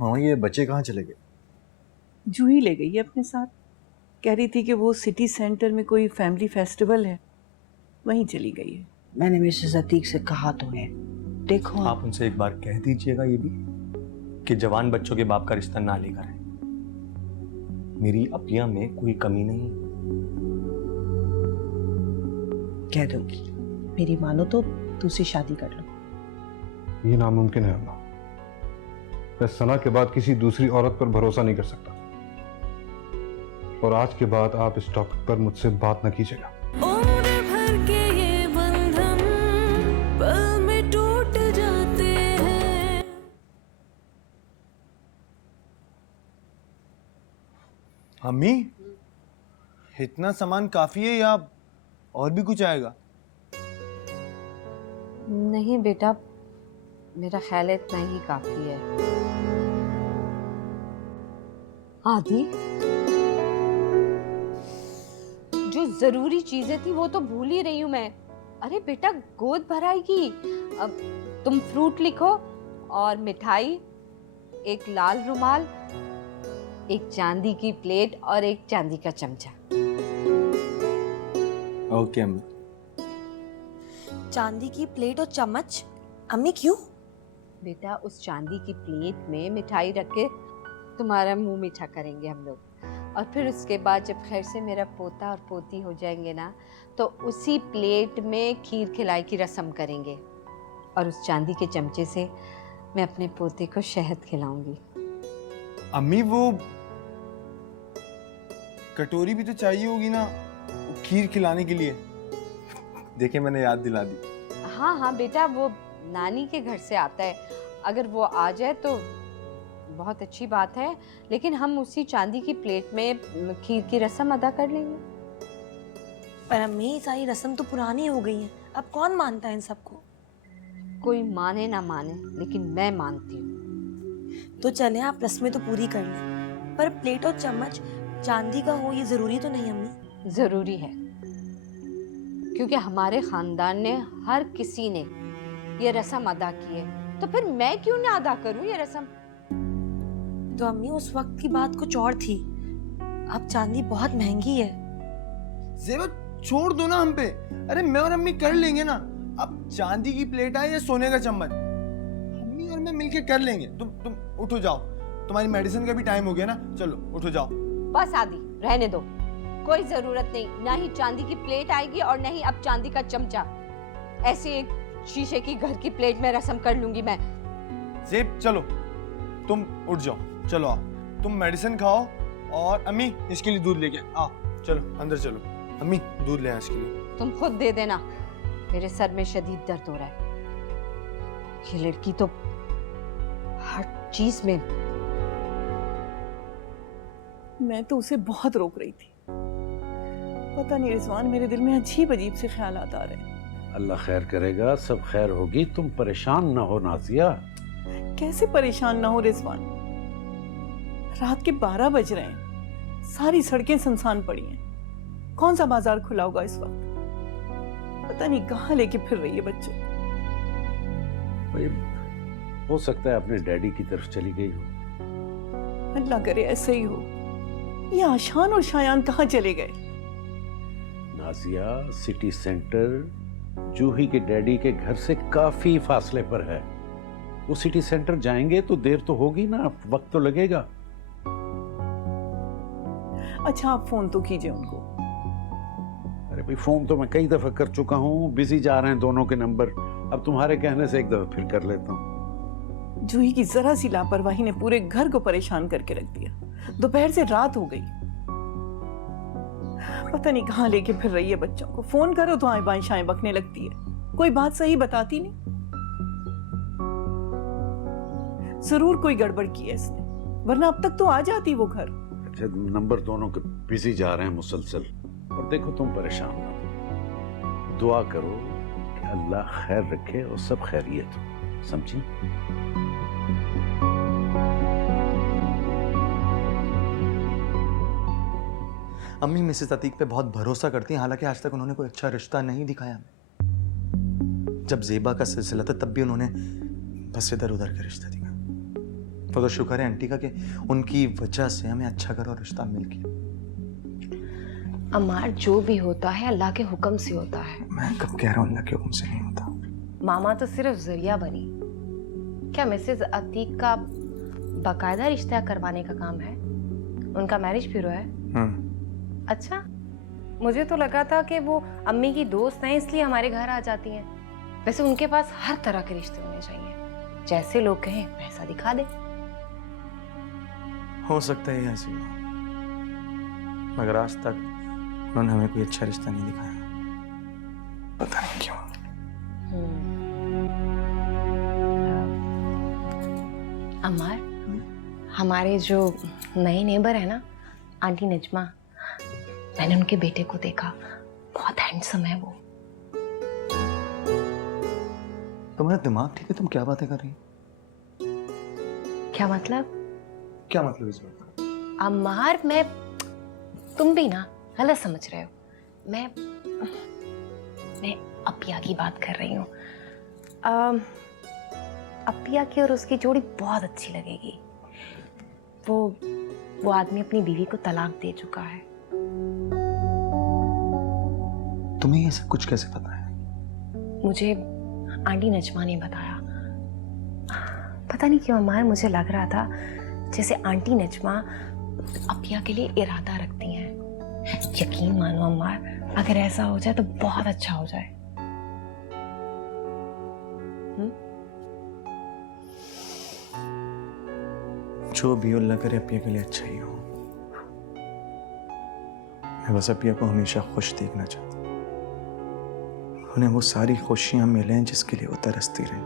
मामा ये बच्चे कहाँ चले गए? जूही ले गई है अपने साथ। कह रही थी कि वो सिटी सेंटर में कोई फैमिली फेस्टिवल है, वहीं चली गई है। मैंने मिसेस अतीक से कहा तो है, देखो आप उनसे एक बार कह दीजिएगा ये भी कि जवान बच्चों के बाप का रिश्ता ना लेकर आए। मेरी अपिया में कोई कमी नहीं। कह दूंगी, मेरी मानो तो दूसरी शादी कर लो। ये नामुमकिन है अम्मा। मैं सना के बाद किसी दूसरी औरत पर भरोसा नहीं कर सकता, और आज के बाद आप इस टॉपिक पर मुझसे बात न कीजिएगा। उम्र भर के ये बंधन पल में टूट जाते हैं। अम्मी, इतना सामान काफी है या और भी कुछ आएगा? नहीं बेटा, मेरा ख्याल है इतना ही काफी है। आदि, जो जरूरी चीजें थी वो तो भूल ही रही हूं मैं। अरे बेटा, गोद भराएगी। अब तुम फ्रूट लिखो और मिठाई, एक लाल रुमाल, एक चांदी की प्लेट और एक चांदी का चमचा। ओके अम्मी। चांदी की प्लेट और चम्मच? अम्मी क्यों? बेटा, उस चांदी की प्लेट में मिठाई रख के तुम्हारा मुंह मीठा करेंगे हम लोग, और फिर उसके बाद जब खैर से मेरा पोता और पोती हो जाएंगे ना, तो उसी प्लेट में खीर खिलाई की रस्म करेंगे, और उस चांदी के चमचे से मैं अपने पोते को शहद खिलाऊंगी। अम्मी, वो कटोरी भी तो चाहिए होगी ना खीर खिलाने के लिए। देखिए, मैंने याद दिला दी। हाँ हाँ बेटा, वो नानी के घर से आता है, अगर वो आ जाए तो बहुत अच्छी बात है, लेकिन हम उसी चांदी की प्लेट में खीर की रस्म अदा कर लेंगे। पर अम्मी, सारी रस्म तो पुरानी हो गई है, अब कौन मानता है इन सबको? कोई माने ना माने, लेकिन मैं मानती हूँ। तो चले, आप रस्में तो पूरी कर लें, पर प्लेट और चम्मच चांदी का हो ये जरूरी तो नहीं अम्मी? जरूरी है, क्योंकि हमारे खानदान ने हर किसी ने ये रस्म अदा की है, तो फिर मैं क्यों ना अदा करूं ये रस्म? तो अम्मी, उस वक्त की बात कुछ और थी, अब चांदी बहुत महंगी है। ज़ेबा, छोड़ दो ना हम पे। अरे मैं और अम्मी कर लेंगे ना। अब चांदी की प्लेट आए या सोने का चम्मच, अम्मी और मैं मिलके कर लेंगे। तुम उठो, जाओ, तुम्हारी मेडिसिन का भी टाइम हो गया ना। चलो उठो, जाओ। बस आदि, रहने दो, कोई जरूरत नहीं, ना ही चांदी की प्लेट आएगी और न ही अब चांदी का चमचा। ऐसे एक शीशे की घर की प्लेट में रस्म कर लूंगी मैं। ज़ेब, चलो, तुम उठ जाओ, चलो आओ, तुम मेडिसिन खाओ, और अम्मी इसके लिए दूध लेके आओ। चलो अंदर चलो। अम्मी, दूध ले आए इसके लिए। तुम खुद दे देना, मेरे सर में शदीद दर्द हो रहा है। ये लड़की तो हर चीज में। मैं तो उसे बहुत रोक रही थी, पता नहीं रिजवान, मेरे दिल में अजीब अजीब से ख्यालात आ रहे हैं। अल्लाह खैर करेगा, सब खैर होगी, तुम परेशान ना हो नाजिया। कैसे परेशान ना हो रिजवान? रात के 12 बज रहे हैं, सारी सड़कें सुनसान पड़ी हैं, कौन सा बाजार खुला होगा इस वक्त? पता नहीं कहाँ लेके फिर रही है बच्चों। भाई, हो सकता है अपने डैडी की तरफ चली गई हो। अल्लाह करे ऐसे ही हो। ये आशान और शायान कहाँ चले गए? नाजिया, सिटी सेंटर जूही के डैडी के घर से काफी फासले पर है। वो सिटी सेंटर जाएंगे तो देर तो होगी ना, वक्त तो लगेगा। अच्छा, आप फोन तो कीजिए उनको। अरे भाई, फोन तो मैं कई दफा कर चुका हूँ, बिजी जा रहे हैं दोनों के नंबर। अब तुम्हारे कहने से एक दफा फिर कर लेता हूँ। जूही की जरा सी लापरवाही ने पूरे घर को परेशान करके रख दिया। दोपहर से रात हो गई, पता नहीं कहाँ लेके फिर रही है बच्चों को। फोन करो तो आए बाएं शाएं बकने लगती है, कोई बात सही बताती नहीं। जरूर कोई गड़बड़ की है इसने, वरना अब तक तो आ जाती वो घर। अच्छा, नंबर दोनों के बिजी जा रहे हैं मुसलसल। और देखो, तुम परेशान ना हो, दुआ करो कि अल्लाह खैर रखे और सब खैरियत हो, समझी? अम्मी मिसेस अतीक पे बहुत भरोसा करती हैं, हालांकि आज तक उन्होंने कोई अच्छा रिश्ता नहीं दिखाया। जब ज़ेबा का सिलसिला था तब भी उन्होंने बस इधर उधर के रिश्ते दिखाए। वो तो शुक्र है आंटी का कि उनकी वजह से हमें अच्छा घर और रिश्ता मिल गया। अमार, जो भी होता है अल्लाह के हुक्म से होता है। मैं कब कह रहा हूँ अल्लाह के हुक्म से नहीं होता। मामा तो सिर्फ जरिया बनी। क्या मिसेस अतीक का बाकायदा रिश्ता करवाने का काम है? उनका मैरिज ब्यूरो है? अच्छा, मुझे तो लगा था कि वो अम्मी की दोस्त हैं इसलिए हमारे घर आ जाती हैं। वैसे उनके पास हर तरह के रिश्ते होने चाहिए, जैसे लोग कहें वैसा दिखा दे। हो सकता है ऐसी हो, मगर आज तक उन्होंने हमें कोई अच्छा रिश्ता नहीं दिखाया, पता नहीं क्यों। अमार, हमारे जो नए नेबर है ना, आंटी नजमा, मैंने उनके बेटे को देखा, बहुत हैंडसम है वो। तुम्हारा दिमाग ठीक है? तुम क्या बातें कर रही हो? क्या मतलब? क्या मतलब इस बात का? अमार, तुम भी ना गलत समझ रहे हो। मैं अपिया की बात कर रही हूँ। अपिया की और उसकी जोड़ी बहुत अच्छी लगेगी। वो आदमी अपनी बीवी को तलाक दे चुका है। तुम्हें ये सब कुछ कैसे पता है? मुझे आंटी नजमा ने बताया। पता नहीं क्यों अमार, मुझे लग रहा था जैसे आंटी नजमा अपिया के लिए इरादा रखती हैं। यकीन मानो अम्मार, अगर ऐसा हो जाए तो बहुत अच्छा हो जाए। जो भी अल्लाह करे अपिया के लिए अच्छा ही हो। मैं बस अपिया को हमेशा खुश देखना चाहता हूँ, उन्हें वो सारी खुशियां मिलें जिसके लिए वो तरसती रहे।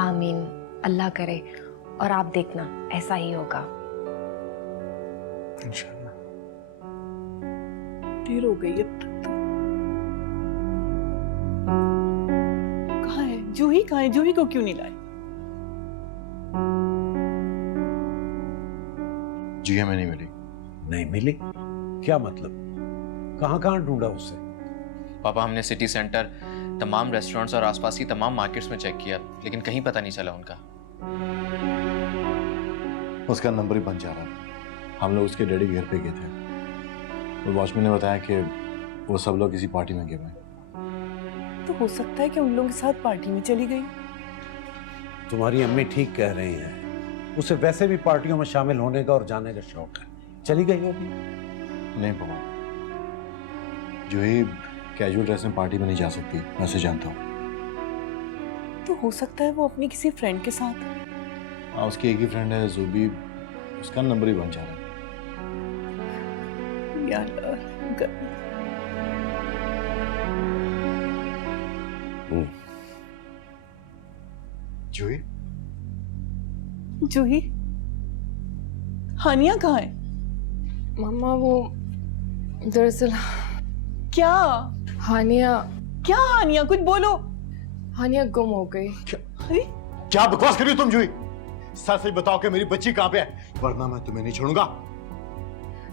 आमीन, अल्लाह करे। और आप देखना ऐसा ही होगा इंशाल्लाह। देर हो गई अब तक तो। कहाँ है जूही? कहाँ है? जूही को क्यों नहीं लाए? जी हमें नहीं मिली। नहीं मिली? क्या मतलब? कहाँ कहाँ ढूंढा उससे? पापा, हमने सिटी सेंटर, तमाम रेस्टोरेंट्स और आसपास की तमाम मार्केट्स में चेक किया, लेकिन कहीं पता नहीं चला उनका। उसका नंबर ही बंद जा रहा है। हम लोग उसके डैडी के घर पे गए थे, तो वॉचमैन ने बताया कि वो सब लोग किसी पार्टी में गए हुए। तो हो सकता है कि उन लोगों के साथ पार्टी में चली गई। तुम्हारी अम्मी ठीक कह रही हैं, उसे वैसे भी पार्टियों में शामिल होने का और जाने का शौक है। चली गई होगी। नहीं पापा, जो ही कैजुअल ड्रेस में पार्टी में नहीं जा सकती, मैं उसे जानता हूँ। तो हो सकता है वो अपनी किसी फ्रेंड के साथ। हाँ, उसकी एक ही फ्रेंड है जूबी, उसका नंबर ही बंद जा रहा है। या अल्लाह, जूही? जूही? हानिया कहाँ है? मम्मा, वो दरअसल क्या? हानिया क्या हानिया? कुछ बोलो। हानिया गुम हो गई। अरे क्या बकवास कर रही हो तुम जूही? सच सच बताओ कि मेरी बच्ची कहाँ पे है, वरना मैं तुम्हें नहीं छोड़ूंगा।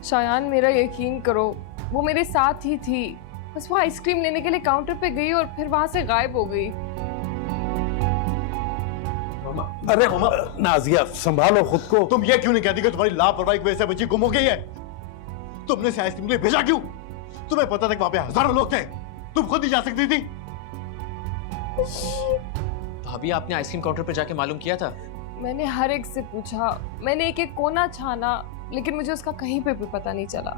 शायान, मेरा यकीन करो, वो मेरे साथ ही थी। बस वो आइसक्रीम लेने के लिए काउंटर पे गई और फिर वहां से गायब हो गई। अरे नाजिया, संभालो खुद को। तुम ये क्यों नहीं कहती कि तुम्हारी लापरवाही की वजह से बच्ची गुम हो गई है? तुमने इसे आइसक्रीम के लिए भेजा क्यों? तुम्हें पता था कि वहां पे हजारों लोग थे, तुम खुद ही जा सकती थी। भाभी, आपने आइसक्रीम काउंटर पर जाके मालूम किया था? मैंने हर एक से पूछा, मैंने एक एक कोना छाना, लेकिन मुझे उसका कहीं पे भी पता नहीं चला।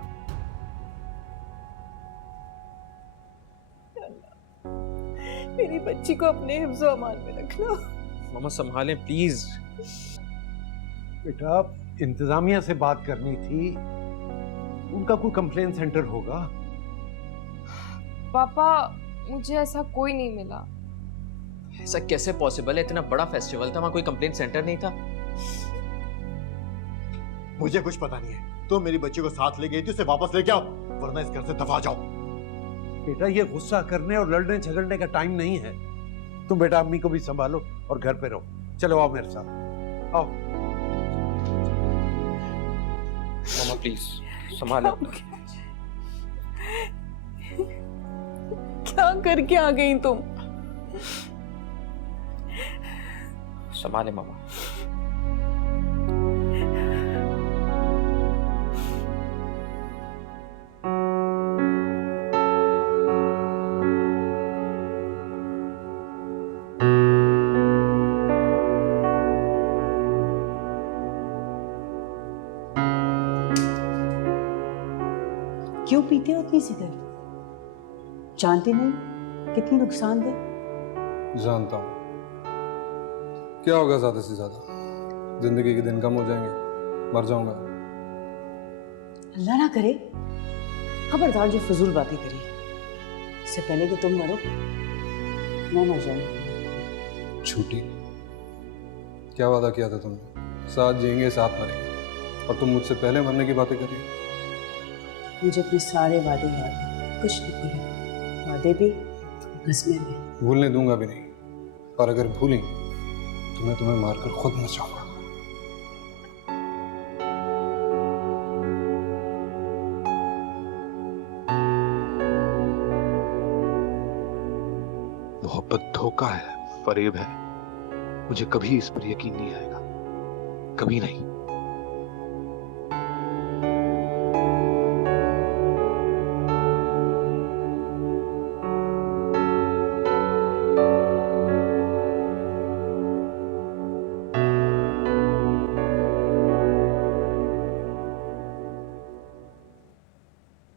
मेरी बच्ची को अपने हिफ्ज़ो अमान में रखना। मामा संभालें प्लीज। बेटा, इंतजामिया से बात करनी थी, उनका कोई कंप्लेंट सेंटर होगा। पापा, मुझे ऐसा कोई नहीं मिला। ऐसा कैसे पॉसिबल है? इतना बड़ा फेस्टिवल था, वहां कोई कंप्लेंट सेंटर नहीं था? मुझे कुछ पता नहीं है। तुम मेरी बच्ची को साथ ले गई थी, उसे वापस लेके आओ, वरना इस घर से दफा जाओ। बेटा, ये गुस्सा करने और लड़ने झगड़ने का टाइम नहीं है। तुम बेटा अम्मी को भी संभालो और घर पे रहो। चलो आओ मेरे साथ, आओ। मामा प्लीज संभालो। क्या करके आ गई तुम? संभाले मामा। क्यों पीते हो इतनी सिगरेट? जानते नहीं कितनी नुकसानदेह? जानता हूँ। क्या होगा ज्यादा से ज्यादा? जिंदगी के दिन कम हो जाएंगे, मर जाऊंगा। अल्लाह ना करे, खबरदार जो फजूल बातें करी। इससे पहले कि तुम मरो मैं मर जाऊंगी। झूठी। क्या वादा किया था तुमने? साथ जिएंगे साथ मरेंगे, और तुम मुझसे पहले मरने की बातें कर रही हो। मुझे अपने सारे वादे याद हैं, कुछ नहीं भूले। वादे भी, कसमें भी। भूलने दूंगा भी नहीं, और अगर भूली तो मैं तुम्हें मारकर खुद मर जाऊंगा। मोहब्बत धोखा है, फरेब है। मुझे कभी इस पर यकीन नहीं आएगा, कभी नहीं।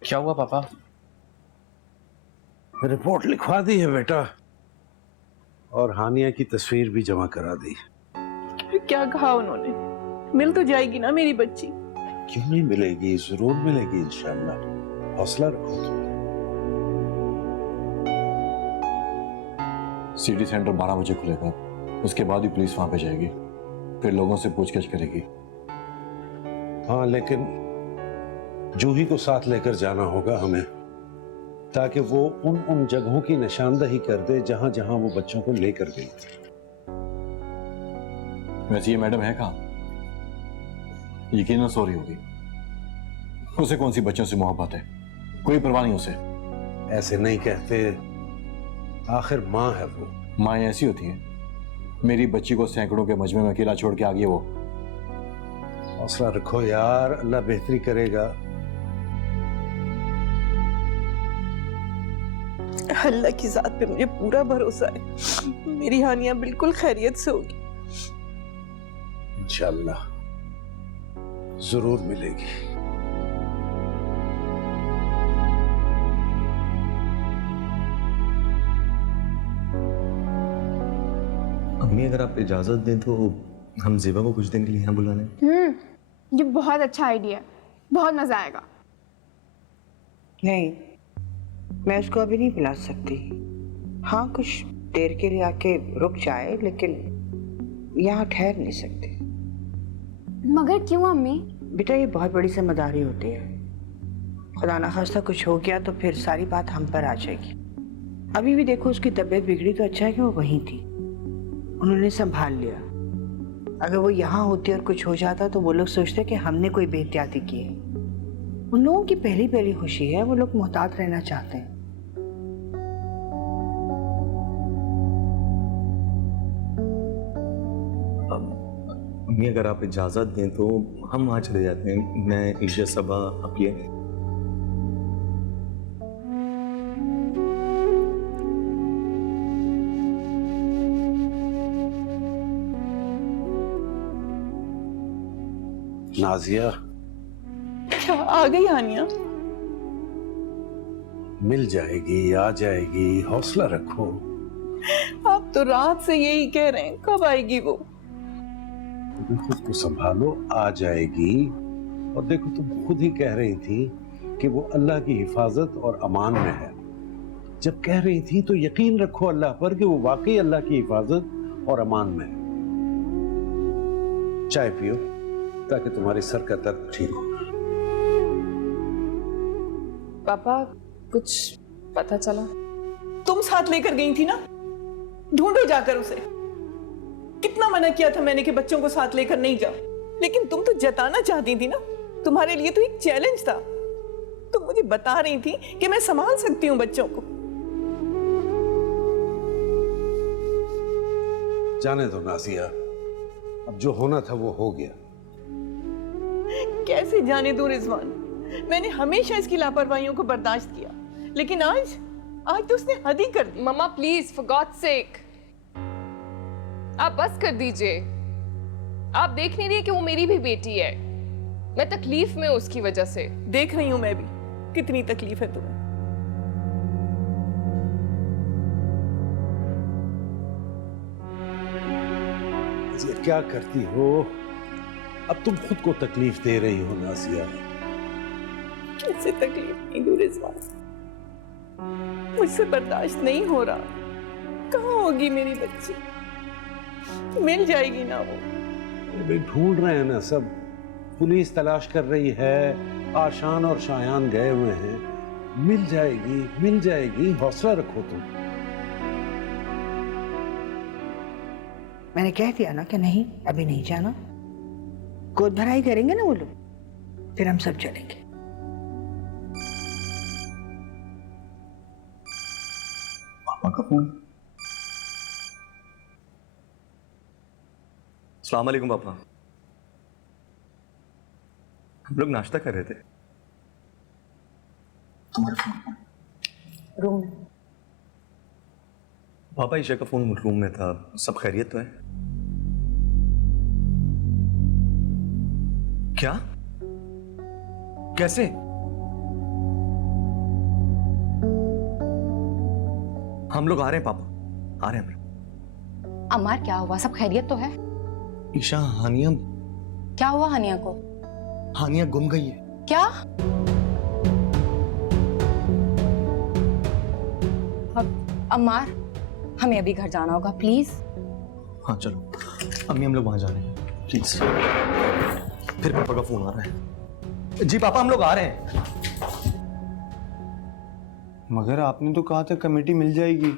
क्या हुआ पापा? रिपोर्ट लिखवा दी है बेटा, और हानिया की तस्वीर भी जमा करा दी। क्या कहा उन्होंने? मिल तो जाएगी ना मेरी बच्ची? क्यों नहीं मिलेगी, जरूर मिलेगी इंशाल्लाह। हौसला रखो तुम। सिटी सेंटर 12 बजे खुलेगा, उसके बाद ही पुलिस वहां पे जाएगी, फिर लोगों से पूछताछ करेगी। हाँ, लेकिन जूही को साथ लेकर जाना होगा हमें, ताकि वो उन जगहों की निशानदही कर दे जहां जहां वो बच्चों को लेकर गई थी। वैसे ये मैडम है कहाँ? यकीनन सो रही होगी। उसे कौन सी बच्चों से मोहब्बत है? कोई परवाह नहीं उसे। ऐसे नहीं कहते, आखिर माँ है वो। माँ ऐसी होती है? मेरी बच्ची को सैकड़ों के मजमे में अकेला छोड़ के आ गई वो। हौसला रखो यार, अल्लाह बेहतरी करेगा। अल्लाह की जात पे मुझे पूरा भरोसा है, मेरी हानिया बिल्कुल खैरियत से होगी। इंशाल्लाह जरूर मिलेगी। अम्मी अगर आप इजाजत दें तो हम ज़ेबा को कुछ दिन के लिए यहाँ बुला लें। ये बहुत अच्छा आइडिया है, बहुत मजा आएगा। नहीं, मैं उसको अभी नहीं बुला सकती। हाँ, कुछ देर के लिए आके रुक जाए, लेकिन यहाँ ठहर नहीं सकती। मगर क्यों अम्मी? बेटा, ये बहुत बड़ी जिम्मेदारी होती है। खुदा ना खास्ता कुछ हो गया तो फिर सारी बात हम पर आ जाएगी। अभी भी देखो, उसकी तबीयत बिगड़ी तो अच्छा है कि वो वहीं थी, उन्होंने संभाल लिया। अगर वो यहाँ होती और कुछ हो जाता तो वो लोग सोचते कि हमने कोई बेहतियाती की है। उन लोगों की पहली पहली खुशी है, वो लोग मोहतात रहना चाहते हैं। अम्मी अगर आप इजाजत दें तो हम वहाँ चले जाते हैं। मैं ईशा सबा आप ये नाजिया, क्या आ गई हानिया? मिल जाएगी, आ जाएगी, हौसला रखो। आप तो रात से यही कह रहे हैं, कब आएगी वो? तुम खुद को संभालो, आ जाएगी। और देखो, तुम खुद ही कह रही थी कि वो अल्लाह की हिफाजत और अमान में है। जब कह रही थी तो यकीन रखो अल्लाह पर कि वो वाकई अल्लाह की हिफाजत और अमान में है। चाय पियो ताकि तुम्हारे सर का दर्द ठीक हो। पापा, कुछ पता चला? तुम साथ लेकर गई थी ना, ढूंढो जाकर उसे। कितना मना किया था मैंने कि बच्चों को साथ लेकर नहीं जाओ, लेकिन तुम तो जताना चाहती थी ना। तुम्हारे लिए तो एक चैलेंज था। तुम मुझे बता रही थी कि मैं संभाल सकती हूँ बच्चों को। जाने दो नाजिया, अब जो होना था वो हो गया। कैसे जाने दूं रिजवान, मैंने हमेशा इसकी लापरवाहियों को बर्दाश्त किया, लेकिन आज तो उसने हद ही कर दी। मम्मा प्लीज, फॉर गॉड सेक, आप बस कर दीजिए। आप देख नहीं रही कि वो मेरी भी बेटी है। मैं तकलीफ में हूं उसकी वजह से। देख रही हूं मैं भी कितनी तकलीफ है तुम्हें। ये क्या करती हो? अब तुम खुद को तकलीफ दे रही हो नाजिया। कैसे तकलीफ नहीं दूं रिजवान, मुझसे बर्दाश्त नहीं हो रहा। कहाँ होगी मेरी बच्ची? मिल जाएगी ना वो? भाई ढूंढ रहे हैं ना सब, पुलिस तलाश कर रही है, आशान और शायान गए हुए हैं। मिल जाएगी, मिल जाएगी, हौसला रखो तुम। मैंने कह दिया ना कि नहीं, अभी नहीं जाना। गोद भराई करेंगे ना वो लोग, फिर हम सब चलेंगे। पापा का फोन। अस्सलाम वालेकुम पापा। हम लोग नाश्ता कर रहे थे। तुम्हारा फोन रूम। पापा ईशा का फोन रूम में था। सब खैरियत तो है? क्या? कैसे? हम लोग आ रहे हैं पापा, आ रहे हैं हम लोग। अमार क्या हुआ? सब खैरियत तो है? ईशा, हानिया। क्या हुआ हानिया को? हानिया गुम गई है। क्या? अमार, हमें अभी घर जाना होगा, प्लीज। हाँ चलो, अम्मी हम लोग वहां जा रहे हैं, प्लीज। फिर पापा का फोन आ रहा है। जी पापा, हम लोग आ रहे हैं। मगर आपने तो कहा था कमेटी मिल जाएगी।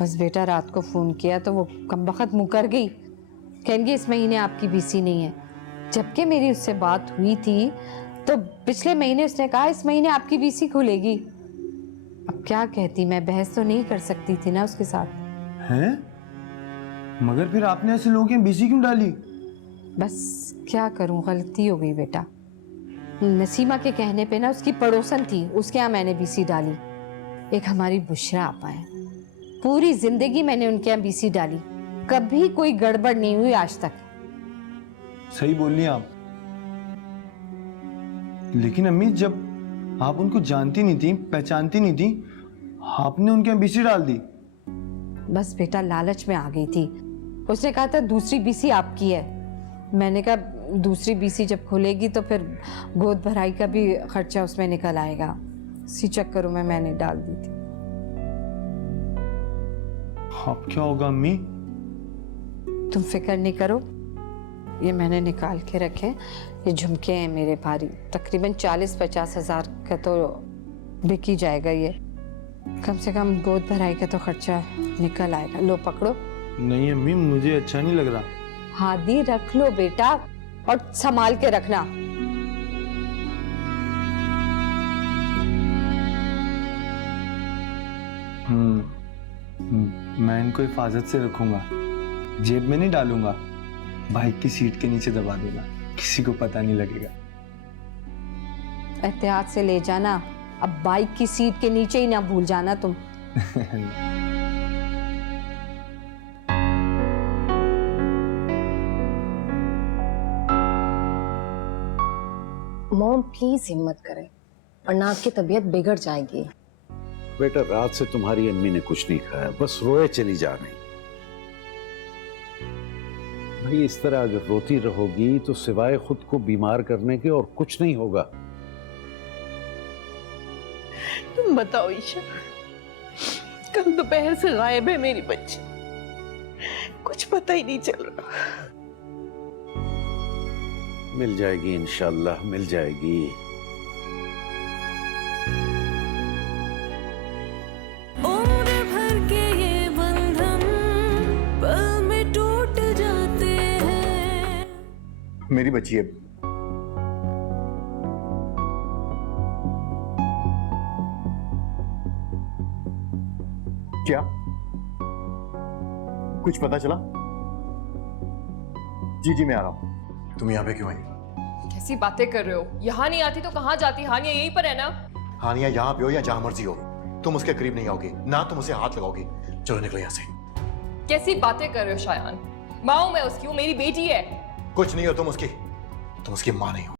बस बेटा, रात को फोन किया तो वो कमबख्त मुकर गई। कहेंगे इस महीने आपकी बीसी नहीं है, जबकि मेरी उससे बात हुई थी तो पिछले महीने उसने कहा इस महीने आपकी बीसी खुलेगी। अब क्या कहती, मैं बहस तो नहीं कर सकती थी ना उसके साथ। हैं? मगर फिर आपने ऐसे लोगों की बीसी क्यों डाली? बस क्या करूं, गलती हो गई बेटा। नसीमा के कहने पे ना, उसकी पड़ोसन थी, उसके यहाँ मैंने बीसी डाली। एक हमारी बुशरा आपा है, पूरी जिंदगी मैंने उनके यहाँ बीसी डाली, कभी कोई गड़बड़ नहीं हुई आज तक। सही बोल रही आप। लेकिन अम्मी, जब आप उनको जानती नहीं थी, पहचानती नहीं थी, आपने उनके यहाँ बीसी डाल दी। बस बेटा, लालच में आ गई थी। उसने कहा था दूसरी बीसी आपकी है। मैंने कहा दूसरी बीसी जब खुलेगी तो फिर गोद भराई का भी खर्चा उसमें निकल आएगा। इसी चक्करों में मैंने डाल दी थी। अब क्या होगा अम्मी? तुम फिक्र नहीं करो, ये मैंने निकाल के रखे। ये झुमके हैं मेरे भारी, तकरीबन 40-50 हज़ार का तो बिक ही जाएगा। ये कम से कम गोद भराई का तो खर्चा निकल आएगा। लो पकड़ो। नहीं अम्मी, मुझे अच्छा नहीं लग रहा। हादी रख लो बेटा, और संभाल के रखना। मैं इनको हिफाजत से रखूंगा, जेब में नहीं डालूंगा, बाइक की सीट के नीचे दबा दूंगा, किसी को पता नहीं लगेगा। एहतियात से ले जाना, अब बाइक की सीट के नीचे ही ना भूल जाना तुम। मॉम प्लीज हिम्मत करें, वरना आपकी तबीयत बिगड़ जाएगी। बेटा, रात से तुम्हारी अम्मी ने कुछ नहीं खाया, बस रोए चली जा रही। भाई इस तरह अगर रोती रहोगी तो सिवाय खुद को बीमार करने के और कुछ नहीं होगा। तुम बताओ ईशा, कल दोपहर से गायब है मेरी बच्ची, कुछ पता ही नहीं चल रहा। मिल जाएगी इंशाल्लाह, मिल जाएगी। उम्र भर के ये बंधन पल में टूट जाते हैं। मेरी बच्ची है। क्या कुछ पता चला? जी जी मैं आ रहा हूँ। तुम यहाँ पे क्यों आई? कैसी बातें कर रहे हो? यहाँ नहीं आती तो कहाँ जाती? हानिया यहीं पर है ना? हानिया यहाँ पे हो या जहाँ मर्जी हो, तुम उसके करीब नहीं आओगे, ना तुम उसे हाथ लगाओगे। चलो निकलो यहाँ से। कैसी बातें कर रहे हो शायान? माँ हूं मैं उसकी, वो मेरी बेटी है। कुछ नहीं हो तुम उसकी माँ नहीं हो।